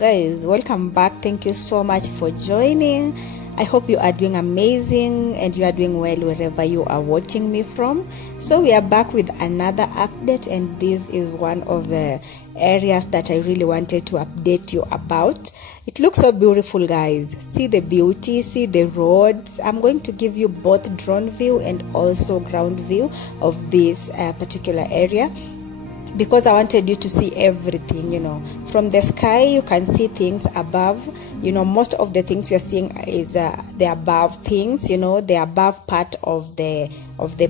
guys, welcome back. Thank you so much for joining. I hope you are doing amazing and you are doing well wherever you are watching me from. So we are back with another update, and this is one of the areas that I really wanted to update you about. It looks so beautiful, guys. See the beauty, see the roads. I'm going to give you both drone view and also ground view of this particular area, because I wanted you to see everything. From the sky you can see things above. Most of the things you're seeing is the above things, the above part of the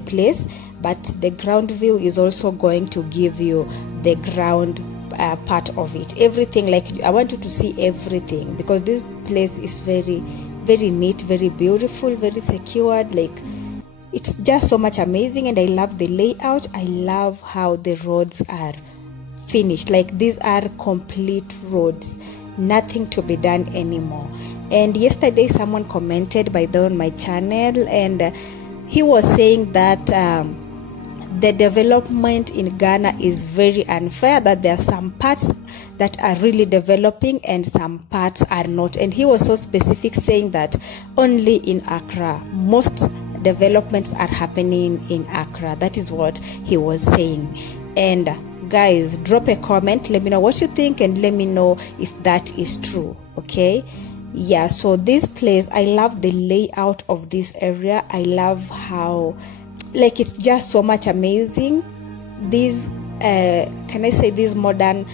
place. But the ground view is also going to give you the ground part of it, everything. Like, I want you to see everything, because this place is very, very neat, very beautiful, very secured. Like, it's just so much amazing, and I love the layout. I love how the roads are finished. Like, these are complete roads, nothing to be done anymore. And yesterday someone commented on my channel, and he was saying that the development in Ghana is very unfair, that there are some parts that are really developing and some parts are not. And he was so specific, saying that only in Accra most developments are happening in Accra. That is what he was saying. And guys, drop a comment, let me know what you think, and let me know if that is true. Okay, yeah, so this place, I love the layout of this area. I love how, like, it's just so much amazing. These can I say, these modern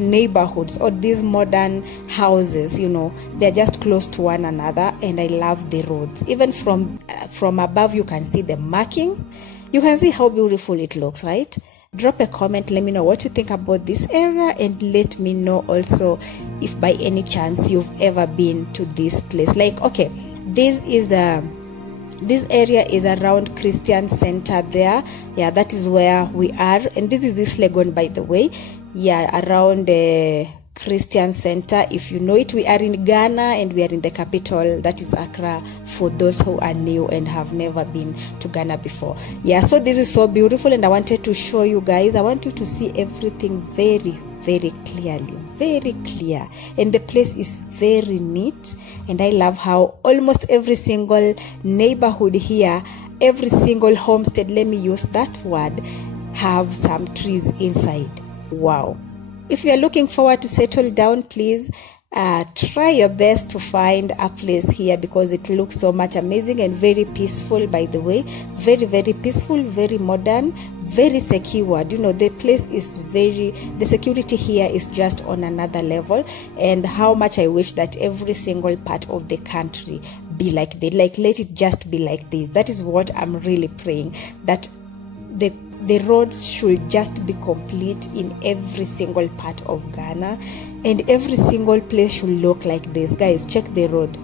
neighborhoods or these modern houses, they're just close to one another, and I love the roads. Even from above you can see the markings. You can see how beautiful it looks, right? Drop a comment, let me know what you think about this area, and let me know also if by any chance you've ever been to this place. Like, okay, this area is around Christian Center there. Yeah, that is where we are. And this is East Legon, by the way. Yeah, around the Christian Center. If you know it, we are in Ghana, and we are in the capital, that is Accra, for those who are new and have never been to Ghana before. Yeah, so this is so beautiful, and I wanted to show you guys. I want you to see everything very, very clearly, very clear. And the place is very neat, and I love how almost every single neighborhood here, every single homestead, let me use that word, have some trees inside. Wow. If you are looking forward to settle down, please try your best to find a place here, because it looks so much amazing and very peaceful, by the way. Very, very peaceful, very modern, very secured. the place is the security here is just on another level. And how much I wish that every single part of the country be like this. Like, let it just be like this. That is what I'm really praying, that the roads should just be complete in every single part of Ghana, and every single place should look like this. Guys, check the road.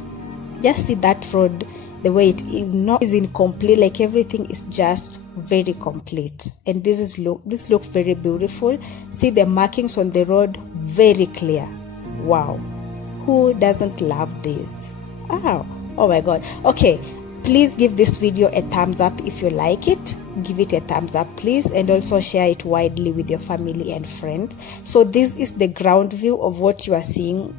Just see that road, the way it is, not is incomplete. Like, everything is just very complete. And this looks very beautiful. See the markings on the road, very clear. Wow, who doesn't love this? Oh my god. Okay, please give this video a thumbs up if you like it. Give it a thumbs up, please, and also share it widely with your family and friends. So this is the ground view of what you are seeing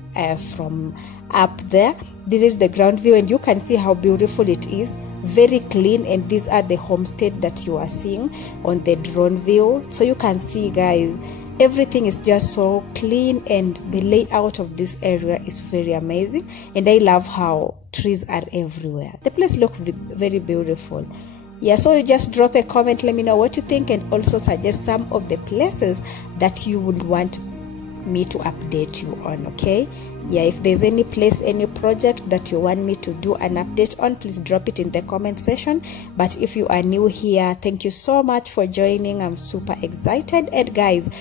from up there. This is the ground view, and you can see how beautiful it is. Very clean. And these are the homestead that you are seeing on the drone view. So you can see, guys, everything is just so clean, and the layout of this area is very amazing. And I love how trees are everywhere. The place looks very beautiful. Yeah, so you just drop a comment, let me know what you think, and also suggest some of the places that you would want me to update you on. Okay, yeah, if there's any place, any project that you want me to do an update on, please drop it in the comment section. But if you are new here, thank you so much for joining. I'm super excited. And guys,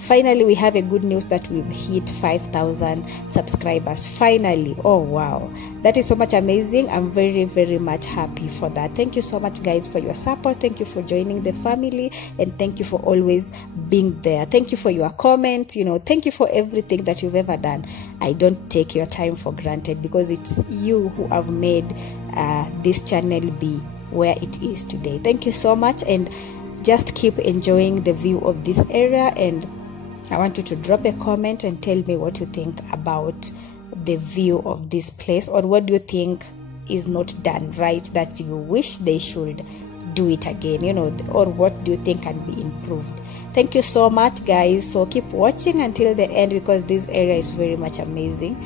finally we have a good news that we've hit 5,000 subscribers finally. Oh wow, that is so much amazing. I'm very, very much happy for that. Thank you so much, guys, for your support. Thank you for joining the family, and thank you for always being there. Thank you for your comments. Thank you for everything that you've ever done. I don't take your time for granted, because it's you who have made this channel be where it is today. Thank you so much, and just keep enjoying the view of this area, and I want you to drop a comment and tell me what you think about the view of this place, or what do you think is not done right that you wish they should do it again, or what do you think can be improved. Thank you so much, guys. So keep watching until the end, because this area is very much amazing.